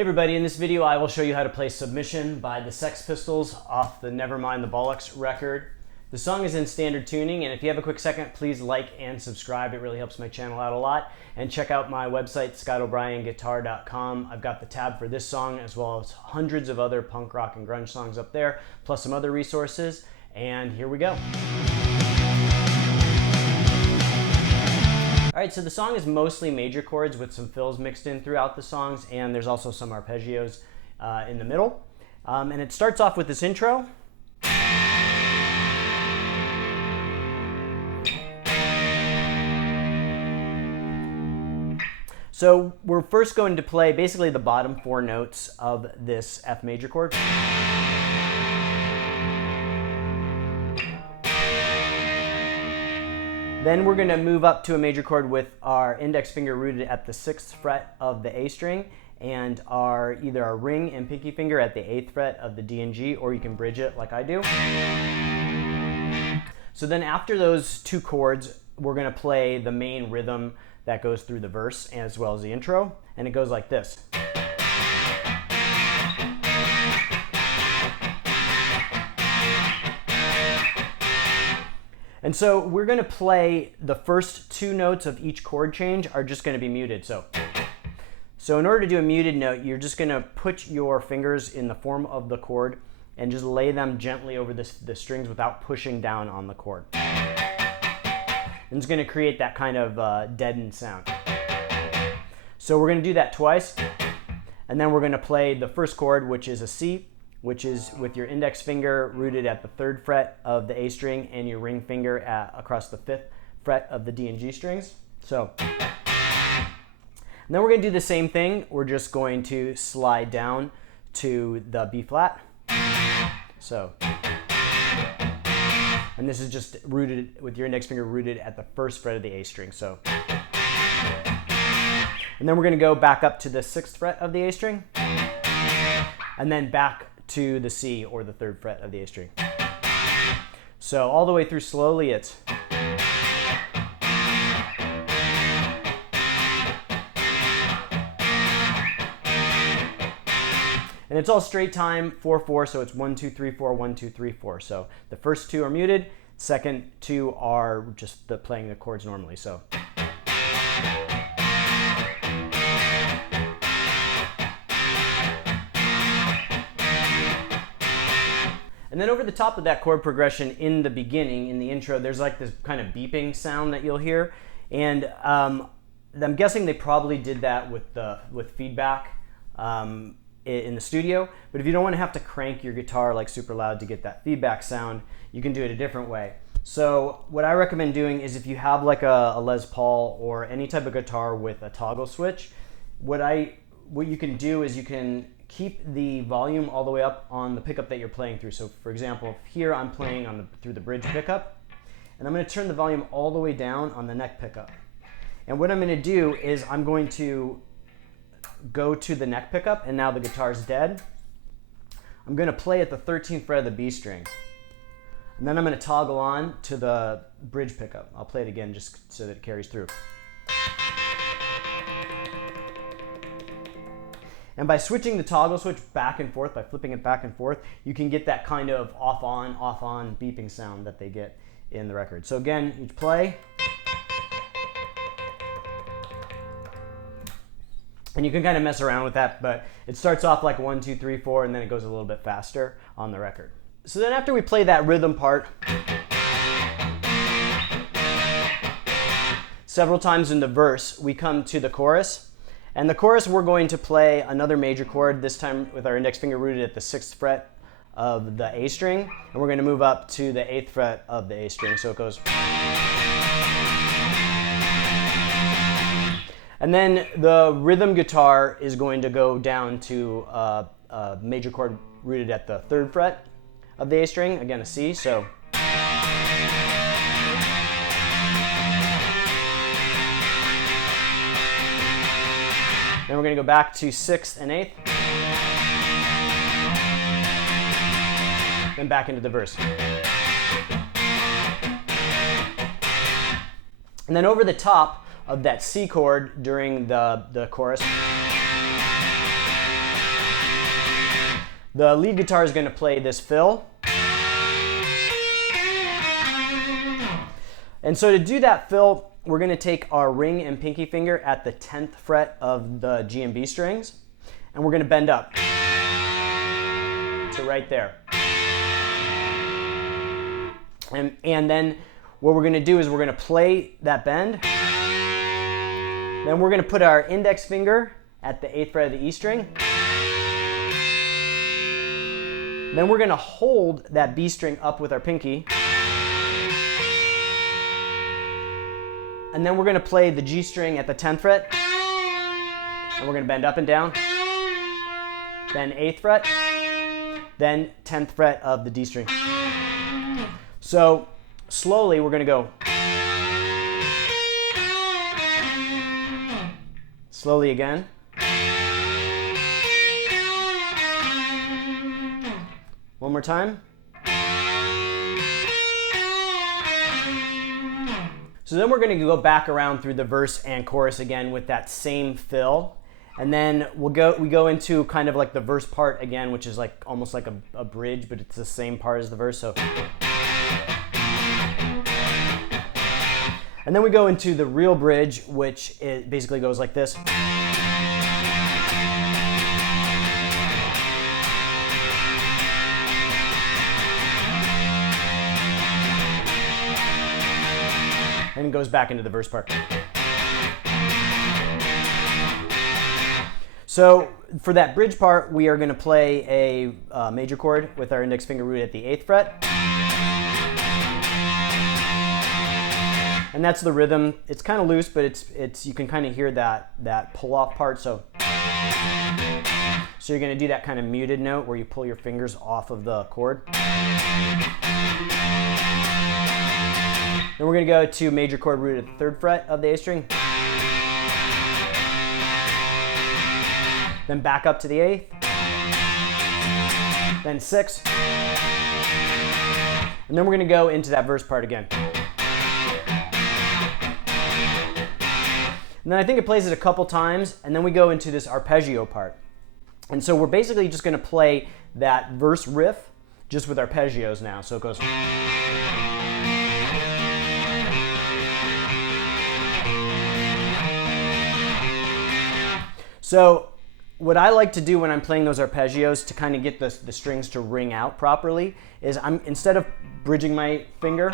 Hey everybody, in this video I will show you how to play Submission by the Sex Pistols off the Nevermind the Bollocks record. The song is in standard tuning, and if you have a quick second, please like and subscribe. It really helps my channel out a lot. And check out my website, ScottO'BrienGuitar.com. I've got the tab for this song as well as hundreds of other punk rock and grunge songs up there, plus some other resources. And here we go. Alright, so the song is mostly major chords with some fills mixed in throughout the songs, and there's also some arpeggios in the middle. And it starts off with this intro. So we're first going to play basically the bottom four notes of this F major chord. Then we're going to move up to a major chord with our index finger rooted at the 6th fret of the A string and either our ring and pinky finger at the 8th fret of the D and G, or you can bridge it like I do. So then after those two chords, we're going to play the main rhythm that goes through the verse as well as the intro, and it goes like this. And so we're going to play the first two notes of each chord change are just going to be muted. So in order to do a muted note, you're just going to put your fingers in the form of the chord and just lay them gently over the strings without pushing down on the chord. And it's going to create that kind of deadened sound. So we're going to do that twice, and then we're going to play the first chord, which is a C, which is with your index finger rooted at the 3rd fret of the A string and your ring finger across the 5th fret of the D and G strings. And then we're going to do the same thing. We're just going to slide down to the B flat. And this is just rooted with your index finger rooted at the 1st fret of the A string. And then we're going to go back up to the 6th fret of the A string, and then back to the C, or the 3rd fret of the A string. So all the way through slowly, it's and it's all straight time 4/4, so it's 1 2 3 4 1 2 3 4. So the first two are muted, second two are just playing the chords normally. So and then over the top of that chord progression in the beginning, in the intro, there's like this kind of beeping sound that you'll hear. And I'm guessing they probably did that with feedback in the studio. But if you don't want to have to crank your guitar like super loud to get that feedback sound, you can do it a different way. So what I recommend doing is, if you have like a Les Paul or any type of guitar with a toggle switch, what you can do is you can keep the volume all the way up on the pickup that you're playing through. So for example, here I'm playing through the bridge pickup, and I'm going to turn the volume all the way down on the neck pickup. And what I'm going to do is I'm going to go to the neck pickup, and now the guitar's dead. I'm going to play at the 13th fret of the B string, and then I'm going to toggle on to the bridge pickup. I'll play it again just so that it carries through. And by switching the toggle switch back and forth, by flipping it back and forth, you can get that kind of off-on beeping sound that they get in the record. So again, you play. And you can kind of mess around with that, but it starts off like 1 2 3 4, and then it goes a little bit faster on the record. So then after we play that rhythm part several times in the verse, we come to the chorus. And the chorus, we're going to play another major chord, this time with our index finger rooted at the 6th fret of the A string, and we're going to move up to the 8th fret of the A string. So it goes. And then the rhythm guitar is going to go down to a major chord rooted at the 3rd fret of the A string, again a C. So then we're going to go back to 6th and 8th, then back into the verse. And then over the top of that C chord during the chorus, The lead guitar is going to play this fill. And so to do that fill, we're going to take our ring and pinky finger at the 10th fret of the G and B strings, and we're going to bend up to right there. And then what we're going to do is we're going to play that bend. Then we're going to put our index finger at the 8th fret of the E string. Then we're going to hold that B string up with our pinky. And then we're going to play the G string at the 10th fret. And we're going to bend up and down. Then 8th fret. Then 10th fret of the D string. So slowly we're going to go. Slowly again. One more time. So then we're going to go back around through the verse and chorus again with that same fill. And then we go into kind of like the verse part again, which is like almost like a bridge, but it's the same part as the verse. So. And then we go into the real bridge, which it basically goes like this. And it goes back into the verse part. So for that bridge part, we are going to play a major chord with our index finger root at the 8th fret. And that's the rhythm. It's kind of loose, but it's you can kind of hear that pull off part. So you're going to do that kind of muted note where you pull your fingers off of the chord. Then we're going to go to major chord root at the 3rd fret of the A string. Then back up to the 8th. Then 6th. And then we're going to go into that verse part again. And then I think it plays it a couple times, and then we go into this arpeggio part. And so we're basically just going to play that verse riff just with arpeggios now. So it goes. So what I like to do when I'm playing those arpeggios to kind of get the strings to ring out properly is instead of bridging my finger,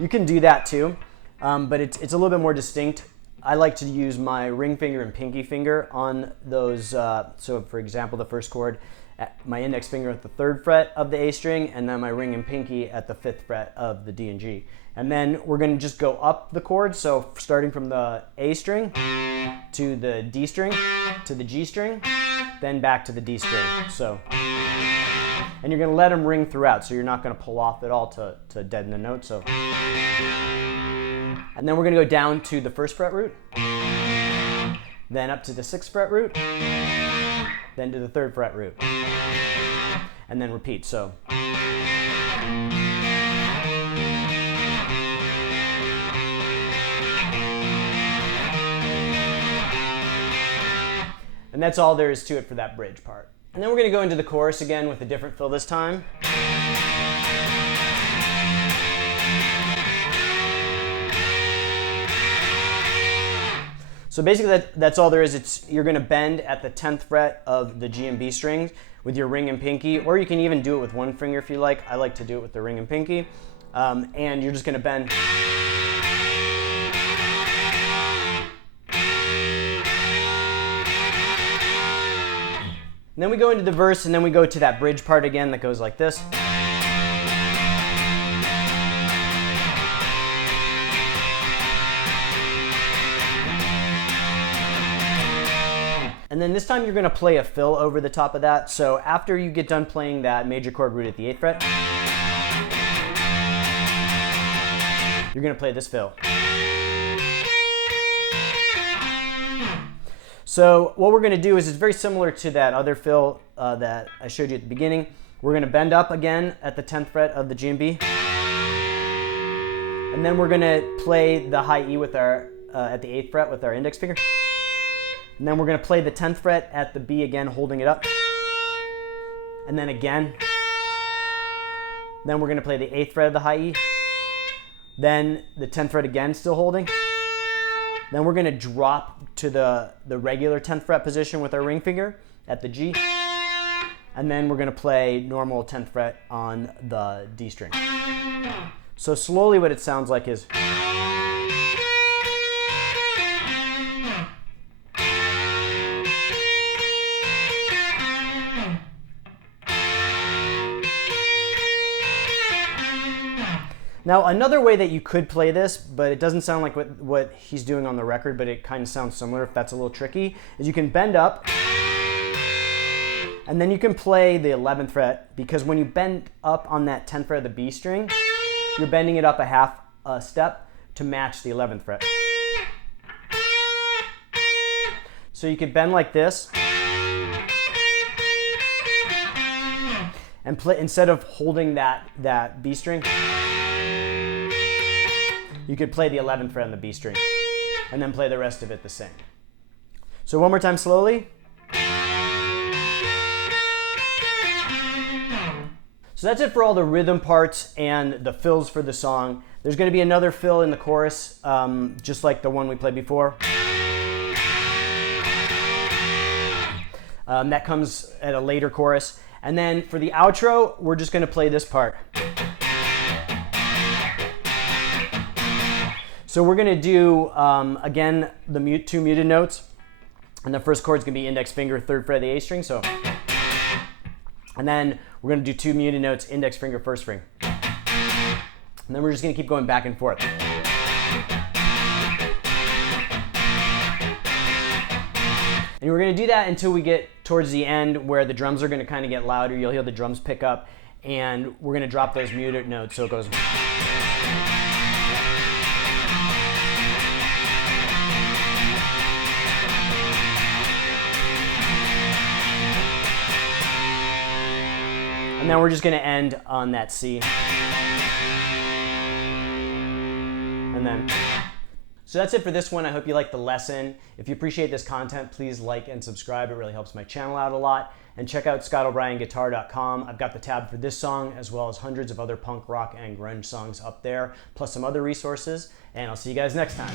you can do that too, but it's a little bit more distinct. I like to use my ring finger and pinky finger on those. So for example, the first chord, my index finger at the 3rd fret of the A string, and then my ring and pinky at the 5th fret of the D and G. And then we're going to just go up the chords, so starting from the A string to the D string to the G string, then back to the D string. So, and you're going to let them ring throughout, so you're not going to pull off at all to deaden the note. So, and then we're going to go down to the 1st fret root, then up to the 6th fret root, then to the 3rd fret root, and then repeat. So. And that's all there is to it for that bridge part. And then we're going to go into the chorus again with a different fill this time. So basically that's all there is. You're going to bend at the 10th fret of the G and B strings with your ring and pinky, or you can even do it with one finger if you like. I like to do it with the ring and pinky. And you're just going to bend. And then we go into the verse, and then we go to that bridge part again that goes like this. And then this time you're going to play a fill over the top of that. So after you get done playing that major chord root at the 8th fret, you're going to play this fill. So what we're going to do is it's very similar to that other fill that I showed you at the beginning. We're going to bend up again at the 10th fret of the G and B. And then we're going to play the high E with our at the 8th fret with our index finger. And then we're going to play the 10th fret at the B again, holding it up. and then again. Then we're going to play the 8th fret of the high E. Then the 10th fret again, still holding. Then we're going to drop to the regular 10th fret position with our ring finger at the G. And then we're going to play normal 10th fret on the D string. So slowly what it sounds like is... Now, another way that you could play this, but it doesn't sound like what he's doing on the record, but it kind of sounds similar if that's a little tricky, is you can bend up, and then you can play the 11th fret, because when you bend up on that 10th fret of the B string, you're bending it up a half step to match the 11th fret. So you could bend like this, and play, instead of holding that B string, you could play the 11th fret on the B string and then play the rest of it the same. So one more time slowly. So that's it for all the rhythm parts and the fills for the song. There's going to be another fill in the chorus, just like the one we played before. That comes at a later chorus. And then for the outro, we're just going to play this part. So we're going to do, again, the 2 muted notes. And the first chord is going to be index finger, 3rd fret of the A string. So, and then we're going to do 2 muted notes, index finger, 1st string. And then we're just going to keep going back and forth. And we're going to do that until we get towards the end where the drums are going to kind of get louder. You'll hear the drums pick up. And we're going to drop those muted notes so it goes... And then we're just going to end on that C. And then, so that's it for this one. I hope you liked the lesson. If you appreciate this content, please like and subscribe. It really helps my channel out a lot. And check out ScottO'BrienGuitar.com. I've got the tab for this song as well as hundreds of other punk, rock, and grunge songs up there, plus some other resources. And I'll see you guys next time.